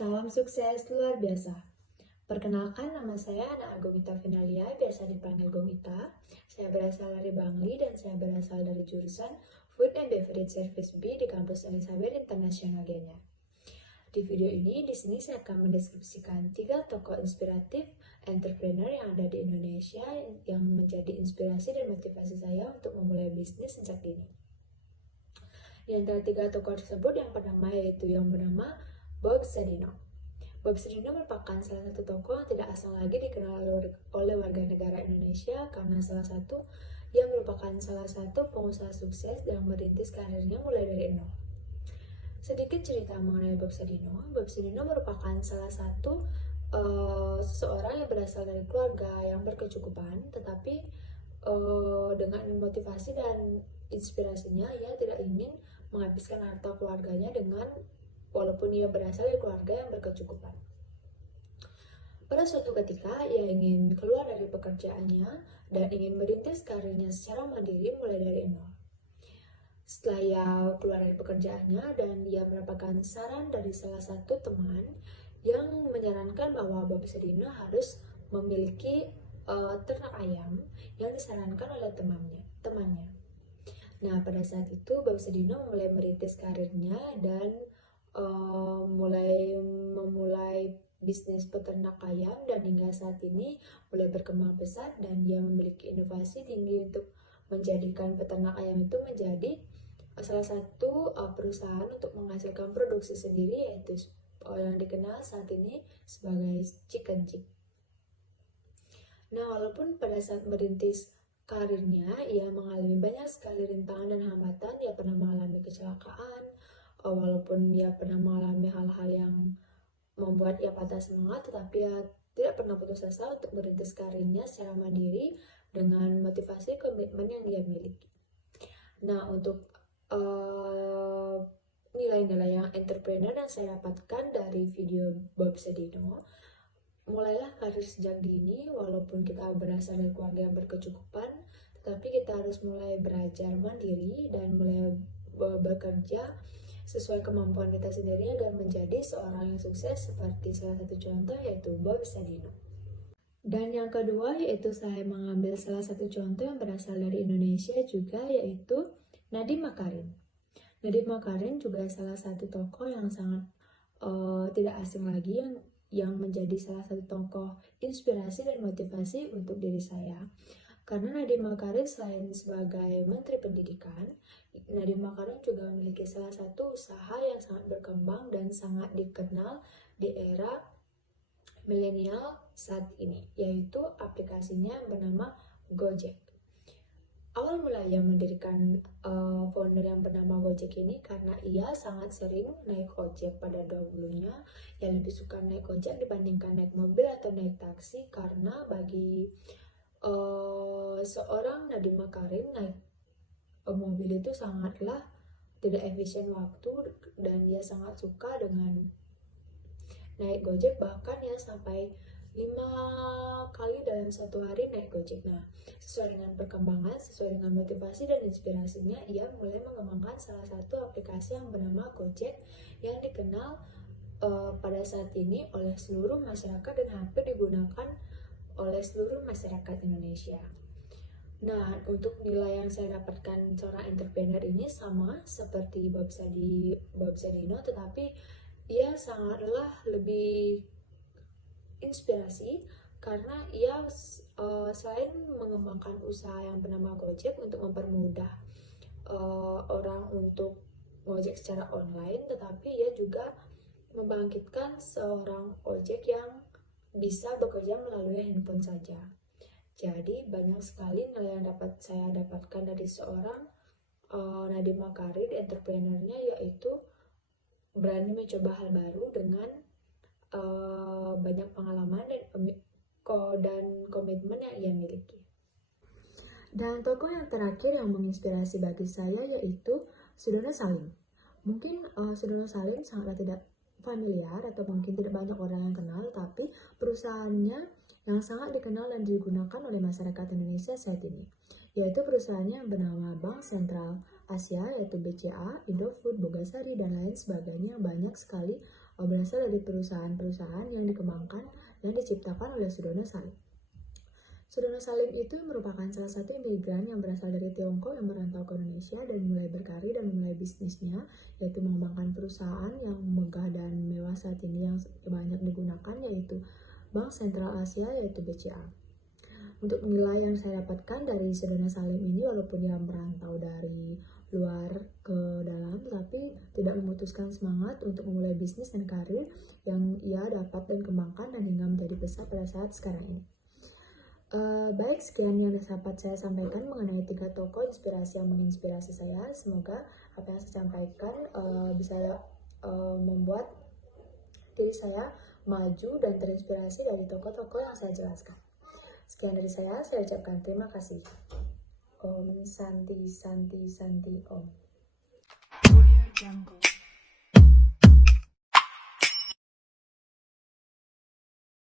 Salam sukses luar biasa. Perkenalkan, nama saya Ana Gomita Finalia, biasa dipanggil Gomita. Saya berasal dari Bangli dan saya berasal dari jurusan Food and Beverage Service B di kampus Elizabeth International Gianyar. Di video ini, di sini saya akan mendeskripsikan 3 tokoh inspiratif entrepreneur yang ada di Indonesia yang menjadi inspirasi dan motivasi saya untuk memulai bisnis sejak dini. Di antara 3 tokoh tersebut, yang pertama yaitu yang bernama Bob Sadino. Bob Sadino merupakan salah satu tokoh yang tidak asing lagi dikenal oleh warga negara Indonesia karena ia merupakan salah satu pengusaha sukses yang merintis karirnya mulai dari nol. Sedikit cerita mengenai Bob Sadino. Bob Sadino merupakan salah satu seseorang yang berasal dari keluarga yang berkecukupan, tetapi dengan motivasi dan inspirasinya ia tidak ingin menghabiskan harta keluarganya walaupun ia berasal dari keluarga yang berkecukupan. Pada suatu ketika, ia ingin keluar dari pekerjaannya dan ingin merintis karirnya secara mandiri mulai dari nol. Setelah ia keluar dari pekerjaannya dan ia mendapatkan saran dari salah satu teman yang menyarankan bahwa Bob Sadino harus memiliki ternak ayam yang disarankan oleh temannya. Nah, pada saat itu Bob Sadino mulai merintis karirnya dan memulai bisnis peternak ayam, dan hingga saat ini mulai berkembang pesat dan dia memiliki inovasi tinggi untuk menjadikan peternak ayam itu menjadi salah satu perusahaan untuk menghasilkan produksi sendiri, yaitu yang dikenal saat ini sebagai Chicken Chick. Nah, walaupun pada saat merintis karirnya ia mengalami banyak sekali rintangan dan hambatan, ia pernah mengalami kecelakaan, walaupun ia pernah mengalami hal-hal yang membuat ia patah semangat, tetapi ia tidak pernah putus asa untuk merintis karirnya secara mandiri dengan motivasi komitmen yang ia miliki. Nah, untuk nilai-nilai yang entrepreneur yang saya dapatkan dari video Bob Sadino, mulailah karir sejak dini. Walaupun kita berasal dari keluarga yang berkecukupan, tetapi kita harus mulai belajar mandiri dan mulai bekerja sesuai kemampuan kita sendiri dan menjadi seorang yang sukses, seperti salah satu contoh yaitu Bob Sadino. Dan yang kedua yaitu saya mengambil salah satu contoh yang berasal dari Indonesia juga, yaitu Nadiem Makarim. Nadiem Makarim juga salah satu tokoh yang sangat tidak asing lagi yang menjadi salah satu tokoh inspirasi dan motivasi untuk diri saya. Karena Nadiem Makarim selain sebagai Menteri Pendidikan, Nadiem Makarim juga memiliki salah satu usaha yang sangat berkembang dan sangat dikenal di era milenial saat ini, yaitu aplikasinya yang bernama Gojek. Awal mula ia mendirikan founder yang bernama Gojek ini karena ia sangat sering naik ojek pada dahulunya. Ia lebih suka naik ojek dibandingkan naik mobil atau naik taksi, karena bagi seorang Nadiem Makarim naik mobil itu sangatlah tidak efisien waktu, dan ia sangat suka dengan naik Gojek, bahkan ya sampai 5 kali dalam satu hari naik Gojek. Nah, sesuai dengan perkembangan, sesuai dengan motivasi dan inspirasinya, ia mulai mengembangkan salah satu aplikasi yang bernama Gojek yang dikenal pada saat ini oleh seluruh masyarakat dan hampir digunakan oleh seluruh masyarakat Indonesia. Nah, untuk nilai yang saya dapatkan seorang entrepreneur ini sama seperti Bob Sadino, tetapi ia sangatlah lebih inspirasi karena ia selain mengembangkan usaha yang bernama Gojek untuk mempermudah orang untuk ngojek secara online, tetapi ia juga membangkitkan seorang ojek yang bisa bekerja melalui handphone saja. Jadi banyak sekali nilai yang saya dapatkan dari seorang Nadiem Makarim, entrepreneurnya, yaitu berani mencoba hal baru dengan banyak pengalaman dan komitmen yang ia miliki. Dan tokoh yang terakhir yang menginspirasi bagi saya yaitu Sudono Salim. Mungkin Sudono Salim sangatlah tidak familiar atau mungkin tidak banyak orang yang kenal, tapi perusahaannya yang sangat dikenal dan digunakan oleh masyarakat Indonesia saat ini, yaitu perusahaannya yang bernama Bank Sentral Asia, yaitu BCA, Indofood, Bogasari, dan lain sebagainya. Banyak sekali berasal dari perusahaan-perusahaan yang dikembangkan dan diciptakan oleh Sudono Salim. Sudono Salim itu merupakan salah satu imigran yang berasal dari Tiongkok yang merantau ke Indonesia dan mulai berkarir dan memulai bisnisnya, yaitu mengembangkan perusahaan yang megah dan mewah saat ini yang banyak digunakan, yaitu Bank Sentral Asia, yaitu BCA. Untuk nilai yang saya dapatkan dari Sudono Salim ini, walaupun dia merantau dari luar ke dalam, tapi tidak memutuskan semangat untuk memulai bisnis dan karir yang ia dapat dan kembangkan dan hingga menjadi besar pada saat sekarang ini. Baik, sekian yang dapat saya sampaikan mengenai 3 tokoh inspirasi yang menginspirasi saya. Semoga apa yang saya sampaikan bisa membuat diri saya maju dan terinspirasi dari tokoh-tokoh yang saya jelaskan. Sekian dari saya ucapkan terima kasih. Om Santi Santi Santi Om.